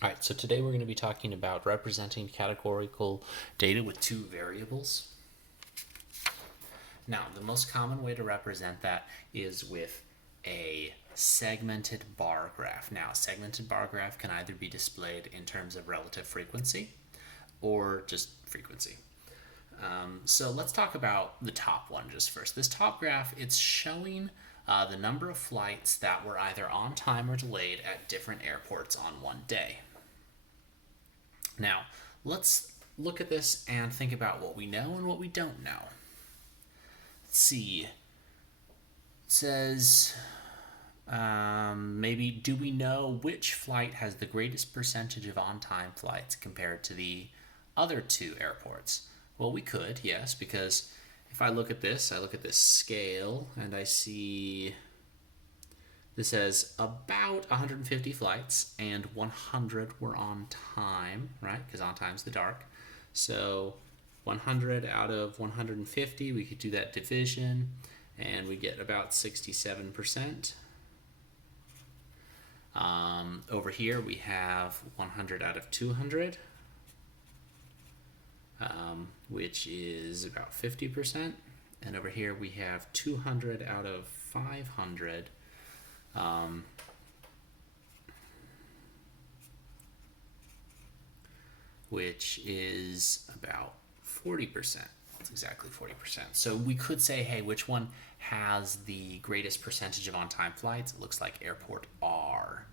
All right, so today we're going to be talking about representing categorical data with two variables. Now, the most common way to represent that is with a segmented bar graph. Now, a segmented bar graph can either be displayed in terms of relative frequency or just frequency. So let's talk about the top one just first. This top graph, it's showing the number of flights that were either on time or delayed at different airports on one day. Now, let's look at this and think about what we know and what we don't know. Let's see. It says, maybe, do we know which flight has the greatest percentage of on-time flights compared to the other two airports? Well, we could, yes, because if I look at this scale, and I see this says about 150 flights, and 100 were on time, right? Because on time is the dark. So 100 out of 150, we could do that division, and we get about 67%. Over here, we have 100 out of 200, which is about 50%. And over here, we have 200 out of 500, which is about 40%. That's exactly 40%. So we could say, hey, which one has the greatest percentage of on-time flights? It looks like Airport R.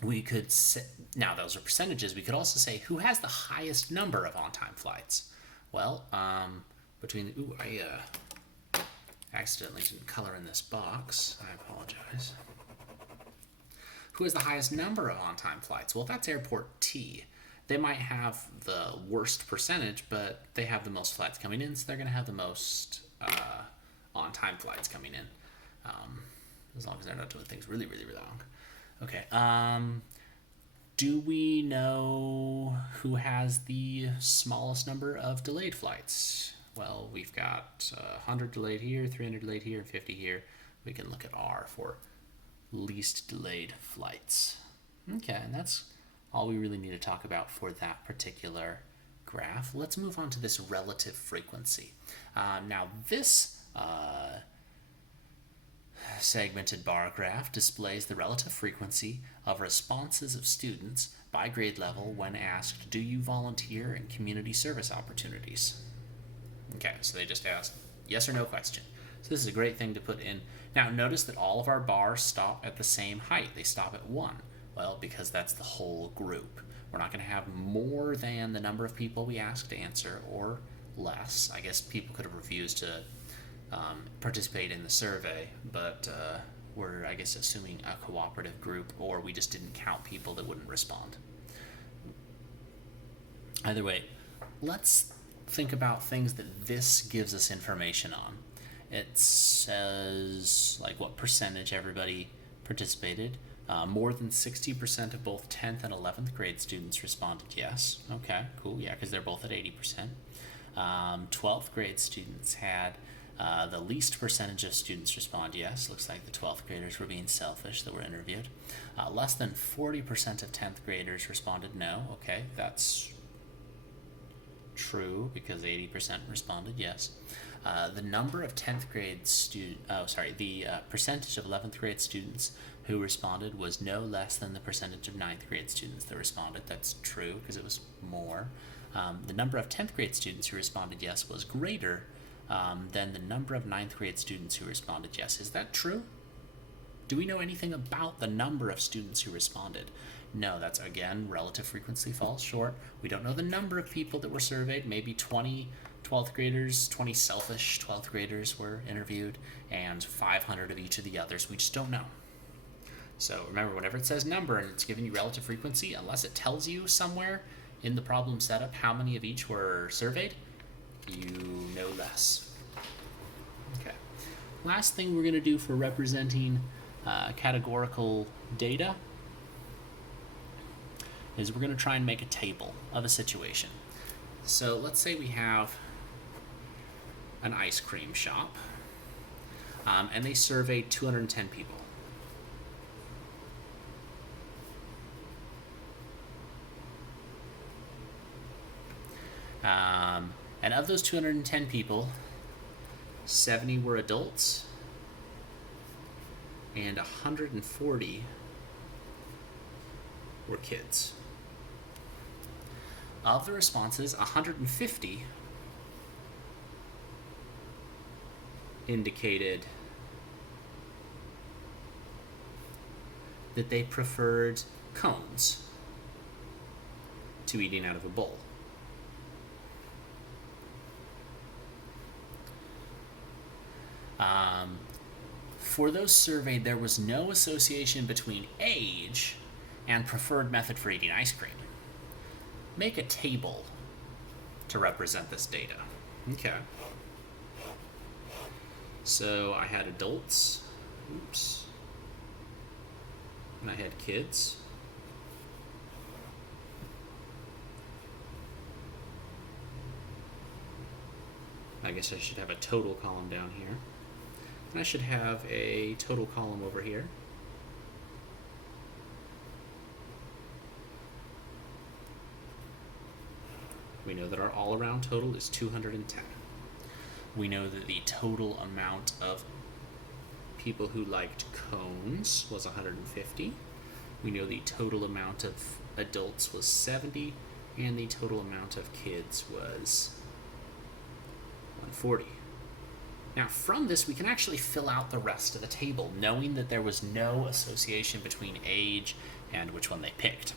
We could say, now those are percentages. We could also say who has the highest number of on-time flights. Well, I accidentally didn't color in this box. I apologize. Who has the highest number of on-time flights? Well, that's Airport T. They might have the worst percentage, but they have the most flights coming in, so they're going to have the most on-time flights coming in, as long as they're not doing things really, really wrong. Okay. Do we know who has the smallest number of delayed flights? Well, we've got 100 delayed here, 300 delayed here, and 50 here. We can look at R for least delayed flights. Okay, and that's all we really need to talk about for that particular graph. Let's move on to this relative frequency. Now, this segmented bar graph displays the relative frequency of responses of students by grade level when asked, do you volunteer in community service opportunities? Okay, so they just asked yes or no question. So this is a great thing to put in. Now notice that all of our bars stop at the same height. They stop at 1. Well, because that's the whole group. We're not going to have more than the number of people we asked to answer or less. I guess people could have refused to participate in the survey, but we're, I guess, assuming a cooperative group, or we just didn't count people that wouldn't respond. Either way, let's think about things that this gives us information on. It says, like, what percentage everybody participated. More than 60% of both 10th and 11th grade students responded yes. Okay, cool, yeah, because they're both at 80%. 12th grade students had the least percentage of students respond yes. Looks like the 12th graders were being selfish that were interviewed. Less than 40% of 10th graders responded no. Okay, that's true because 80% responded yes. The number of 10th grade the percentage of 11th grade students who responded was no less than the percentage of 9th grade students that responded. That's true because it was more. The number of 10th grade students who responded yes was greater than the number of 9th grade students who responded yes. Is that true? Do we know anything about the number of students who responded? No, that's, again, relative frequency falls short. We don't know the number of people that were surveyed. Maybe 20 12th graders, 20 selfish 12th graders were interviewed, and 500 of each of the others. We just don't know. So remember, whenever it says number and it's giving you relative frequency, unless it tells you somewhere in the problem setup how many of each were surveyed, you know less. Okay. Last thing we're going to do for representing categorical data is we're going to try and make a table of a situation. So let's say we have an ice cream shop, and they surveyed 210 people. And of those 210 people, 70 were adults and 140 were kids. Of the responses, 150 indicated that they preferred cones to eating out of a bowl. For those surveyed, there was no association between age and preferred method for eating ice cream. Make a table to represent this data. Okay. So I had adults, and I had kids. I guess I should have a total column down here. And I should have a total column over here. We know that our all-around total is 210. We know that the total amount of people who liked cones was 150. We know the total amount of adults was 70, and the total amount of kids was 140. Now, from this, we can actually fill out the rest of the table, knowing that there was no association between age and which one they picked.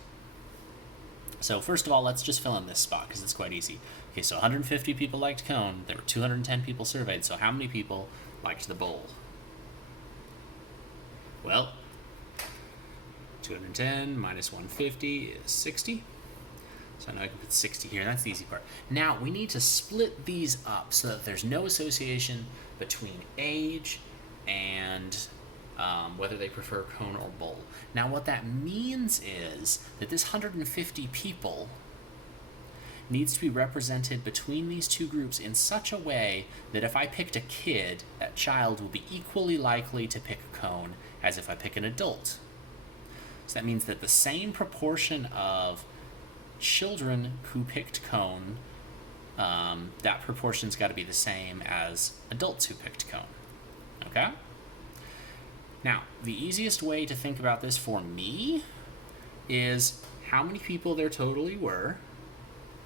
So first of all, let's just fill in this spot because it's quite easy. Okay, so 150 people liked cone. There were 210 people surveyed. So how many people liked the bowl? Well, 210 minus 150 is 60. So now I can put 60 here. That's the easy part. Now we need to split these up so that there's no association between age and whether they prefer cone or bowl. Now what that means is that this 150 people needs to be represented between these two groups in such a way that if I picked a kid, that child will be equally likely to pick a cone as if I pick an adult. So that means that the same proportion of children who picked cone, that proportion's got to be the same as adults who picked cone. Okay? Now, the easiest way to think about this for me is how many people there totally were,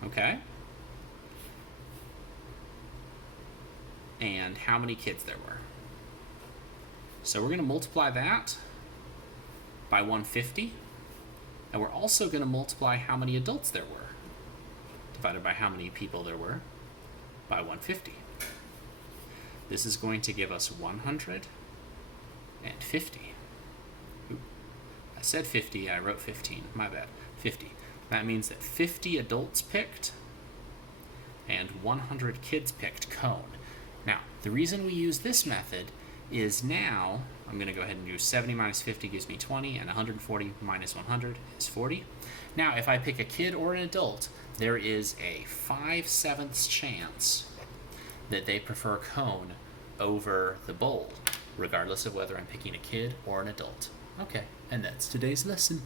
okay? And how many kids there were. So we're going to multiply that by 150, and we're also going to multiply how many adults there were, divided by how many people there were, by 150. This is going to give us 150. Ooh, I said 50, I wrote 15, my bad, 50. That means that 50 adults picked and 100 kids picked cone. Now, the reason we use this method is now, I'm going to go ahead and do 70 minus 50 gives me 20, and 140 minus 100 is 40. Now, if I pick a kid or an adult, there is a 5/7 chance that they prefer cone over the bowl, regardless of whether I'm picking a kid or an adult. Okay, and that's today's lesson.